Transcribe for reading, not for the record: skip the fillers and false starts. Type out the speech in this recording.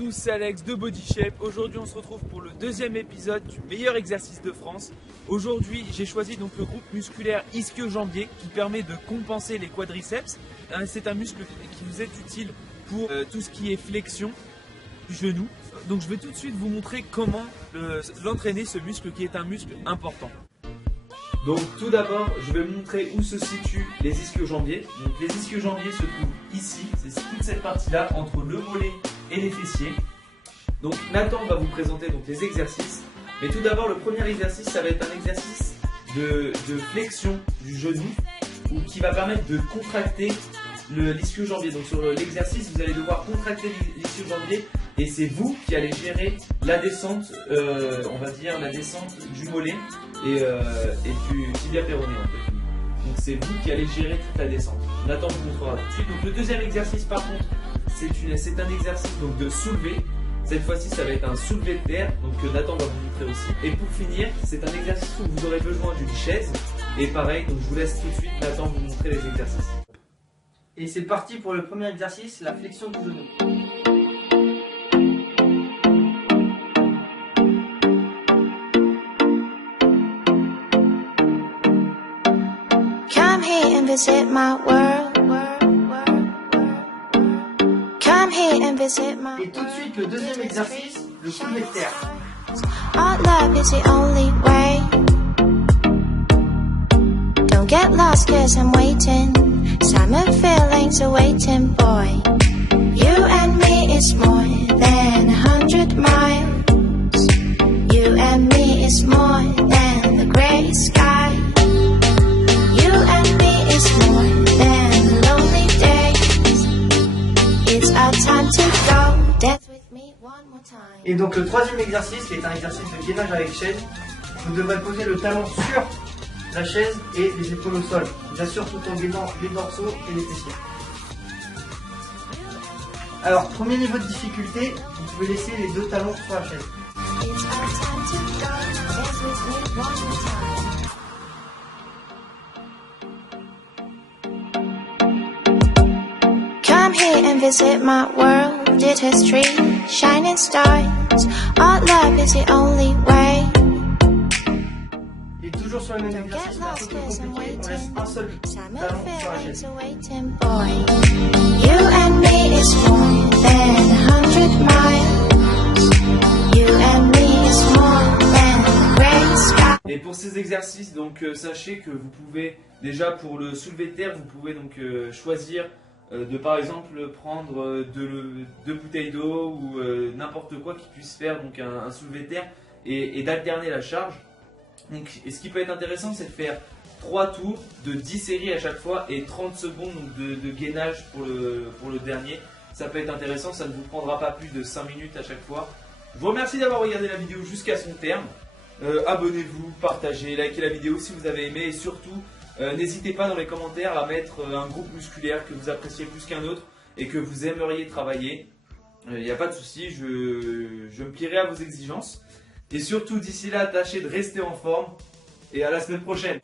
tous, c'est Alex de Body Shape. Aujourd'hui on se retrouve pour le deuxième épisode du meilleur exercice de France. Aujourd'hui j'ai choisi donc le groupe musculaire ischio-jambier qui permet de compenser les quadriceps. C'est un muscle qui vous est utile pour tout ce qui est flexion du genou. Donc je vais tout de suite vous montrer comment l'entraîner, ce muscle qui est un muscle important. Donc tout d'abord, je vais vous montrer où se situent les ischio-jambiers. Donc les ischio-jambiers se trouvent ici, c'est toute cette partie-là entre le mollet et les fessiers. Donc Nathan va vous présenter donc les exercices. Mais tout d'abord, le premier exercice, ça va être un exercice de flexion du genou ou qui va permettre de contracter l'ischio-jambier. Donc sur l'exercice, vous allez devoir contracter l'ischio-jambier et c'est vous qui allez gérer la descente, on va dire la descente du mollet et du tibia péroné en fait. Donc c'est vous qui allez gérer toute la descente. Nathan vous montrera tout de suite. Donc le deuxième exercice par contre, c'est un exercice donc de soulevé. Cette fois-ci ça va être un soulevé de terre, donc Nathan va vous montrer aussi. Et pour finir, c'est un exercice où vous aurez besoin d'une chaise. Et pareil, donc je vous laisse tout de suite Nathan vous montrer les exercices. Et c'est parti pour le premier exercice, la flexion du genou. Come here and visit my world. Come here and visit my. Et tout de suite le deuxième exercice, le soulevé de terre. Our love is the only way. Don't get lost 'cause I'm waiting. Summer feelings are waiting, boy. You and me is more than 100 miles. You and me is more than the grey sky. You and me is more than lonely days. It's our time to go. Dance with me one more time. Et donc le troisième exercice, qui est un exercice de gainage avec chaise, vous devrez poser le talon sur la chaise et les épaules au sol. Bien sûr tout en gainant les dorsaux et les fessiers. Alors premier niveau de difficulté, vous pouvez laisser les deux talons sur la chaise. It's our time to go. Dance with me one more time. Come here and visit my world. It has trees, shining stars. Our love is the only way. Et toujours sur le même exercice, mais un peu plus compliqué, on laisse un seul Summer talon sur la feelings chaise. are waiting, boy. You and me is more than 100 miles. You and me is more than the gray sky. Et pour ces exercices, donc sachez que vous pouvez déjà pour le soulevé de terre, vous pouvez donc choisir de par exemple prendre deux bouteilles d'eau ou n'importe quoi qui puisse faire donc un soulevé de terre et d'alterner la charge. Donc, et ce qui peut être intéressant, c'est de faire 3 tours de 10 séries à chaque fois et 30 secondes donc, de gainage pour le dernier. Ça peut être intéressant, ça ne vous prendra pas plus de 5 minutes à chaque fois. Je vous remercie d'avoir regardé la vidéo jusqu'à son terme. Abonnez-vous, partagez, likez la vidéo si vous avez aimé et surtout n'hésitez pas dans les commentaires à mettre un groupe musculaire que vous appréciez plus qu'un autre et que vous aimeriez travailler. Il n'y a pas de souci, je me plierai à vos exigences. Et surtout d'ici là, tâchez de rester en forme et à la semaine prochaine.